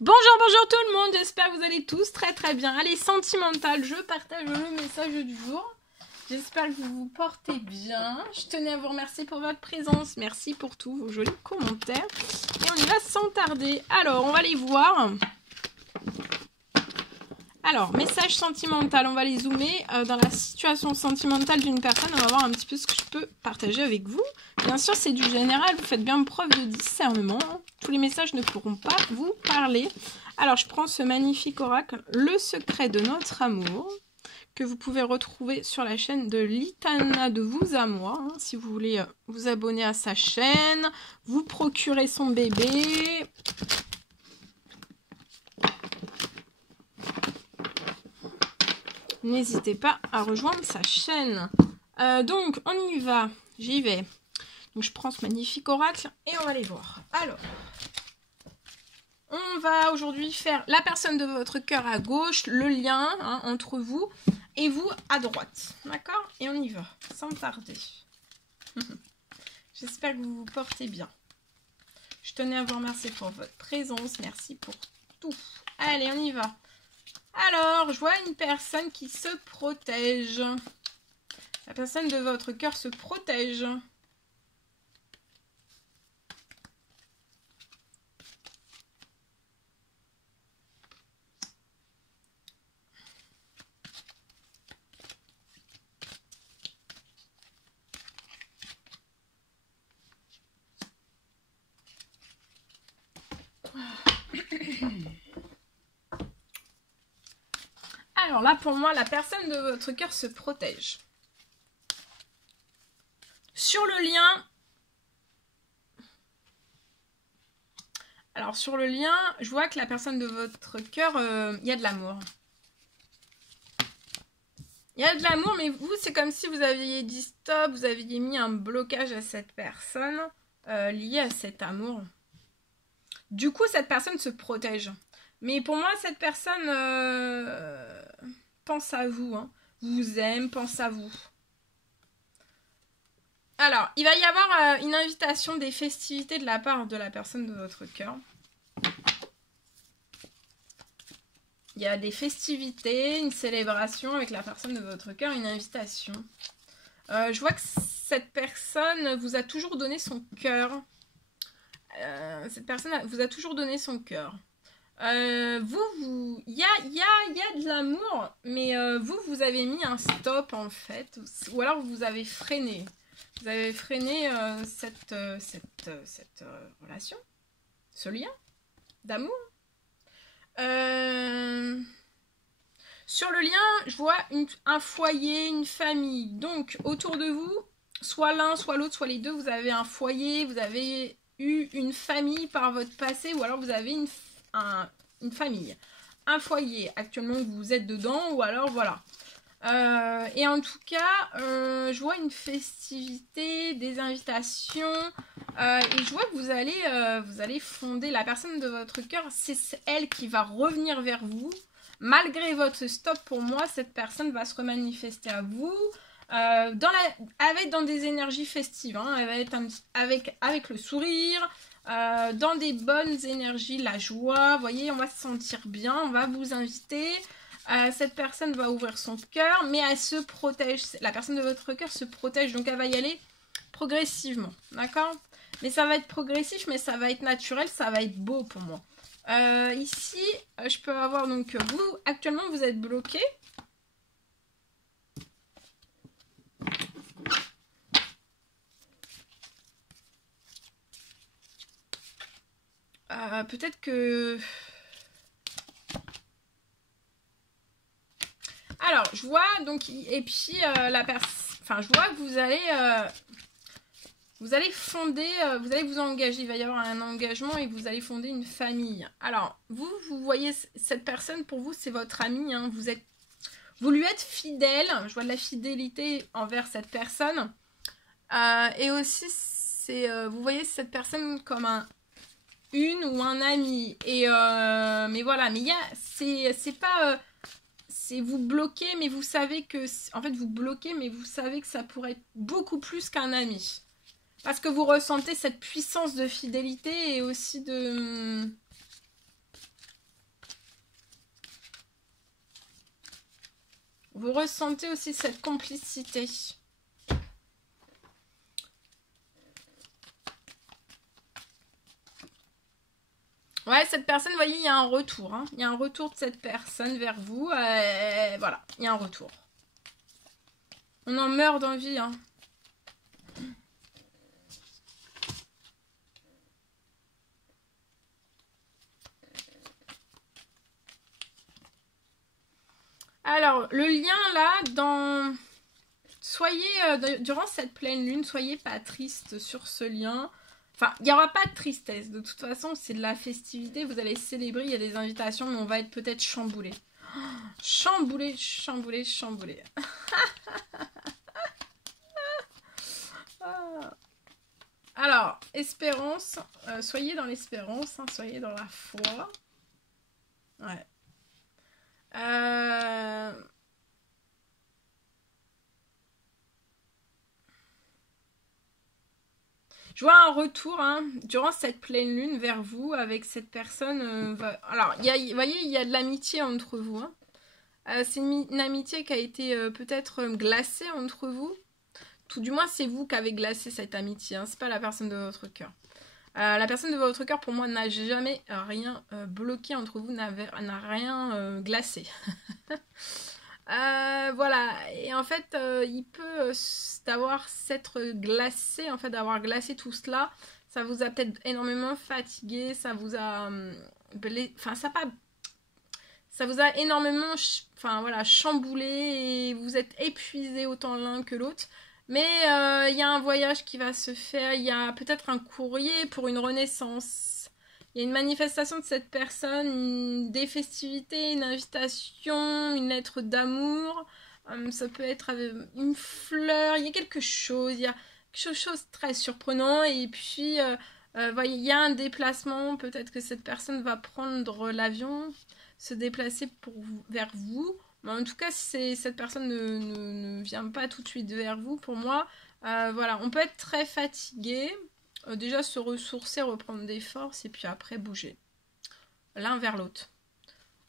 Bonjour tout le monde, j'espère que vous allez tous très bien. Allez, sentimental, je partage le message du jour. J'espère que vous vous portez bien. Je tenais à vous remercier pour votre présence. Merci pour tous vos jolis commentaires. Et on y va sans tarder. Alors, on va les voir. Alors, message sentimental, on va les zoomer. Dans la situation sentimentale d'une personne, on va voir un petit peu ce que je peux partager avec vous. Bien sûr, c'est du général, vous faites bien preuve de discernement. Tous les messages ne pourront pas vous parler. Alors, je prends ce magnifique oracle, le secret de notre amour, que vous pouvez retrouver sur la chaîne de Litana de vous à moi. Hein, si vous voulez vous abonner à sa chaîne, vous procurer son bébé. N'hésitez pas à rejoindre sa chaîne. Donc, on y va. J'y vais. Donc, je prends ce magnifique oracle et on va les voir. Alors, on va aujourd'hui faire la personne de votre cœur à gauche, le lien entre vous et vous à droite. D'accord? Et on y va, sans tarder. J'espère que vous vous portez bien. Je tenais à vous remercier pour votre présence. Merci pour tout. Allez, on y va. Alors, je vois une personne qui se protège. La personne de votre cœur se protège. Alors là, pour moi, la personne de votre cœur se protège. Sur le lien... Alors, sur le lien, je vois que la personne de votre cœur, il y a de l'amour. Il y a de l'amour, mais vous, c'est comme si vous aviez dit stop, vous aviez mis un blocage à cette personne lié à cet amour. Du coup, cette personne se protège. Mais pour moi, cette personne pense à vous, hein, vous aime, pense à vous. Alors, il va y avoir une invitation des festivités de la part de la personne de votre cœur. Il y a des festivités, une célébration avec la personne de votre cœur, une invitation. Je vois que cette personne vous a toujours donné son cœur. Cette personne vous a toujours donné son cœur. Il y a de l'amour, mais vous avez mis un stop en fait, ou alors vous avez freiné. Vous avez freiné cette relation, ce lien d'amour. Sur le lien, je vois un foyer, une famille. Donc, autour de vous, soit l'un, soit l'autre, soit les deux, vous avez un foyer, vous avez eu une famille par votre passé, ou alors vous avez une famille. Un foyer, actuellement, vous êtes dedans, ou alors, voilà. Et en tout cas, je vois une festivité, des invitations, et je vois que vous allez fonder la personne de votre cœur. C'est elle qui va revenir vers vous. Malgré votre stop, pour moi, cette personne va se remanifester à vous. Elle va être dans des énergies festives. Hein. Elle va être avec le sourire, dans des bonnes énergies, la joie. Vous voyez, on va se sentir bien, on va vous inviter. Cette personne va ouvrir son cœur, mais elle se protège. La personne de votre cœur se protège, donc elle va y aller progressivement, d'accord? Mais ça va être progressif, mais ça va être naturel, ça va être beau pour moi. Ici, je peux avoir donc vous, actuellement vous êtes bloqué. Peut-être que... Alors, je vois donc, et puis je vois que vous allez fonder, vous allez vous engager, il va y avoir un engagement et vous allez fonder une famille. Alors, vous voyez, cette personne, pour vous, c'est votre ami, hein, vous lui êtes fidèle, je vois de la fidélité envers cette personne. Et aussi, vous voyez cette personne comme une ou un ami. Et, mais voilà, mais c'est pas... c'est vous bloquez, mais vous savez que... En fait, vous bloquez, mais vous savez que ça pourrait être beaucoup plus qu'un ami. Parce que vous ressentez cette puissance de fidélité et aussi de... Vous ressentez aussi cette complicité. Ouais, cette personne, vous voyez, il y a un retour. Hein. Il y a un retour de cette personne vers vous. Voilà, il y a un retour. On en meurt d'envie. Hein. Alors, le lien là, soyez, durant cette pleine lune, soyez pas triste sur ce lien. Enfin, il n'y aura pas de tristesse. De toute façon, c'est de la festivité. Vous allez célébrer. Il y a des invitations, mais on va être peut-être chamboulé. Chamboulé, chamboulé, chamboulé. Alors, espérance. Soyez dans l'espérance. Hein, soyez dans la foi. Ouais. Je vois un retour hein, durant cette pleine lune vers vous avec cette personne. Alors, vous voyez, il y a de l'amitié entre vous. Hein. C'est une amitié qui a été peut-être glacée entre vous. Tout du moins, c'est vous qui avez glacé cette amitié. Hein. C'est pas la personne de votre cœur. La personne de votre cœur, pour moi, n'a jamais rien bloqué entre vous, n'a rien glacé. Voilà, et en fait, il peut s'être glacé, en fait, d'avoir glacé tout cela, ça vous a peut-être énormément fatigué, ça vous a, ça vous a énormément, voilà, chamboulé et vous êtes épuisé autant l'un que l'autre. Mais il y a un voyage qui va se faire, il y a peut-être un courrier pour une renaissance. Il y a une manifestation de cette personne, des festivités, une invitation, une lettre d'amour. Ça peut être une fleur, il y a quelque chose, il y a quelque chose de très surprenant. Et puis, il y a un déplacement, peut-être que cette personne va prendre l'avion, se déplacer vers vous. Mais en tout cas, si cette personne ne vient pas tout de suite vers vous, pour moi, voilà, on peut être très fatigué. Déjà se ressourcer, reprendre des forces et puis après bouger. L'un vers l'autre.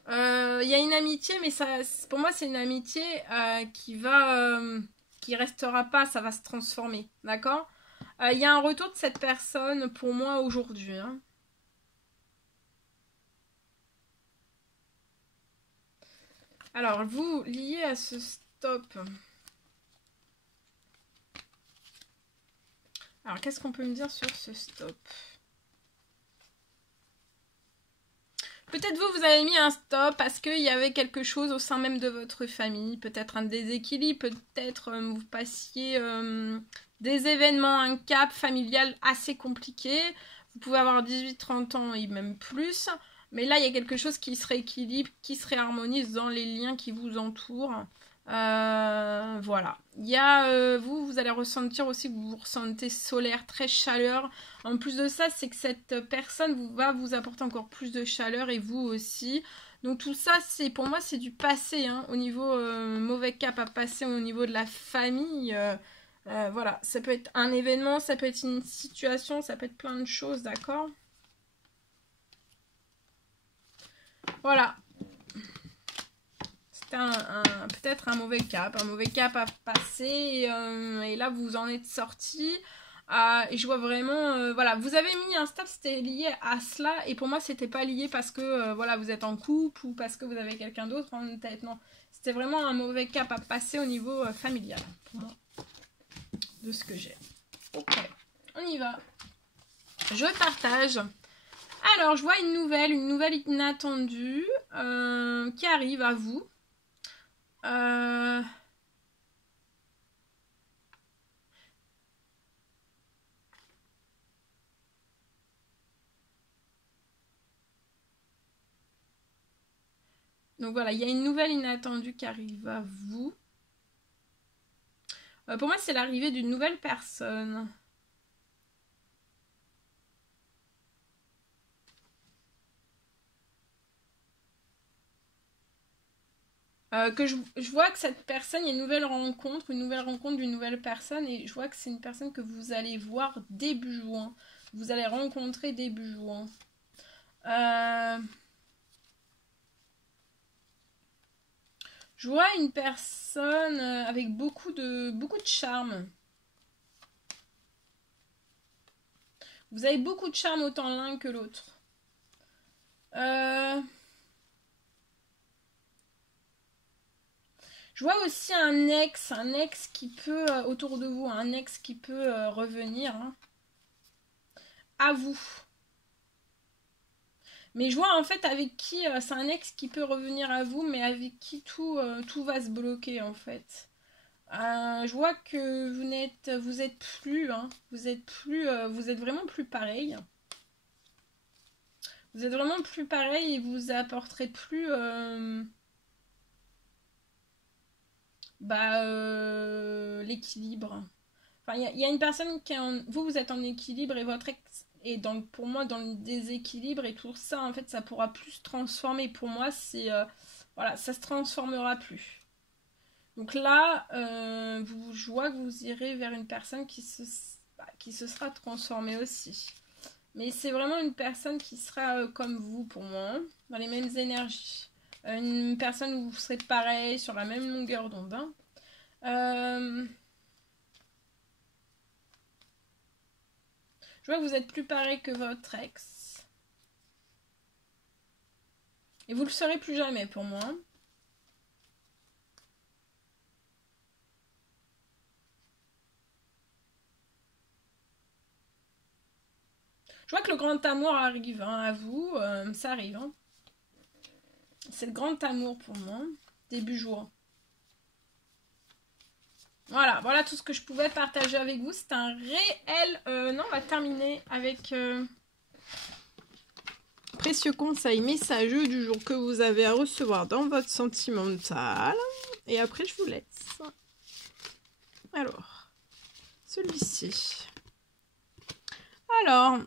Il y a une amitié, mais ça, pour moi, c'est une amitié qui restera pas, ça va se transformer. D'accord? Il y a un retour de cette personne pour moi aujourd'hui. Hein. Alors, vous, lié à ce stop. Alors, qu'est-ce qu'on peut me dire sur ce stop? Peut-être vous avez mis un stop parce qu'il y avait quelque chose au sein même de votre famille. Peut-être un déséquilibre, peut-être vous passiez des événements, un cap familial assez compliqué. Vous pouvez avoir 18-30 ans et même plus. Mais là, il y a quelque chose qui se rééquilibre, qui se réharmonise dans les liens qui vous entourent. Voilà. Il y a vous allez ressentir aussi que vous ressentez solaire, très chaleur. En plus de ça, c'est que cette personne va vous apporter encore plus de chaleur et vous aussi. Donc tout ça, c'est pour moi, c'est du passé. Hein, au niveau mauvais cap à passer au niveau de la famille. Voilà, ça peut être un événement, ça peut être une situation, ça peut être plein de choses, d'accord? Voilà. C'était peut-être un mauvais cap à passer. Et là, vous en êtes sorti. Et je vois vraiment, voilà, vous avez mis un stop, c'était lié à cela. Et pour moi, c'était pas lié parce que, voilà, vous êtes en couple ou parce que vous avez quelqu'un d'autre en tête. Non, c'était vraiment un mauvais cap à passer au niveau familial, pour moi, de ce que j'ai. Ok, on y va. Je partage. Alors, je vois une nouvelle inattendue qui arrive à vous. Donc voilà, il y a une nouvelle inattendue qui arrive à vous. Pour moi, c'est l'arrivée d'une nouvelle personne. Je vois que cette personne, il y a une nouvelle rencontre d'une nouvelle personne. Et je vois que c'est une personne que vous allez voir début juin. Vous allez rencontrer début juin. Je vois une personne avec beaucoup de charme. Vous avez beaucoup de charme autant l'un que l'autre. Je vois aussi un ex qui peut, autour de vous, un ex qui peut revenir hein, à vous. Mais je vois en fait avec qui, c'est un ex qui peut revenir à vous, mais avec qui tout va se bloquer en fait. Je vois que vous êtes plus, hein, vous êtes vraiment plus pareil. Vous êtes vraiment plus pareil et vous apporterez plus l'équilibre. Enfin, il y a une personne qui est en... Vous êtes en équilibre et votre ex est donc pour moi dans le déséquilibre et tout ça en fait ça pourra plus se transformer. Pour moi c'est voilà, ça se transformera plus. Donc là, je vois que vous irez vers une personne qui se sera transformée aussi. Mais c'est vraiment une personne qui sera comme vous pour moi, hein, dans les mêmes énergies. Une personne où vous serez pareil, sur la même longueur d'onde. Hein. Je vois que vous êtes plus pareil que votre ex. Et vous le serez plus jamais pour moi. Je vois que le grand amour arrive hein, à vous. Ça arrive. Hein. C'est le grand amour pour moi. Début juin. Voilà tout ce que je pouvais partager avec vous. C'est un réel... non, on va terminer avec... précieux conseils, messages du jour que vous avez à recevoir dans votre sentimental. Et après, je vous laisse. Alors, celui-ci. Alors,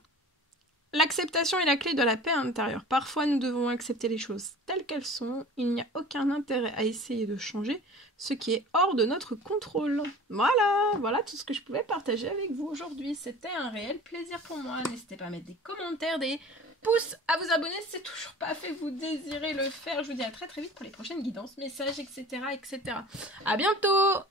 l'acceptation est la clé de la paix intérieure. Parfois, nous devons accepter les choses telles qu'elles sont. Il n'y a aucun intérêt à essayer de changer ce qui est hors de notre contrôle. Voilà tout ce que je pouvais partager avec vous aujourd'hui. C'était un réel plaisir pour moi. N'hésitez pas à mettre des commentaires, des pouces, à vous abonner si c'est toujours pas fait, vous désirez le faire. Je vous dis à très très vite pour les prochaines guidances, messages, etc. etc. À bientôt!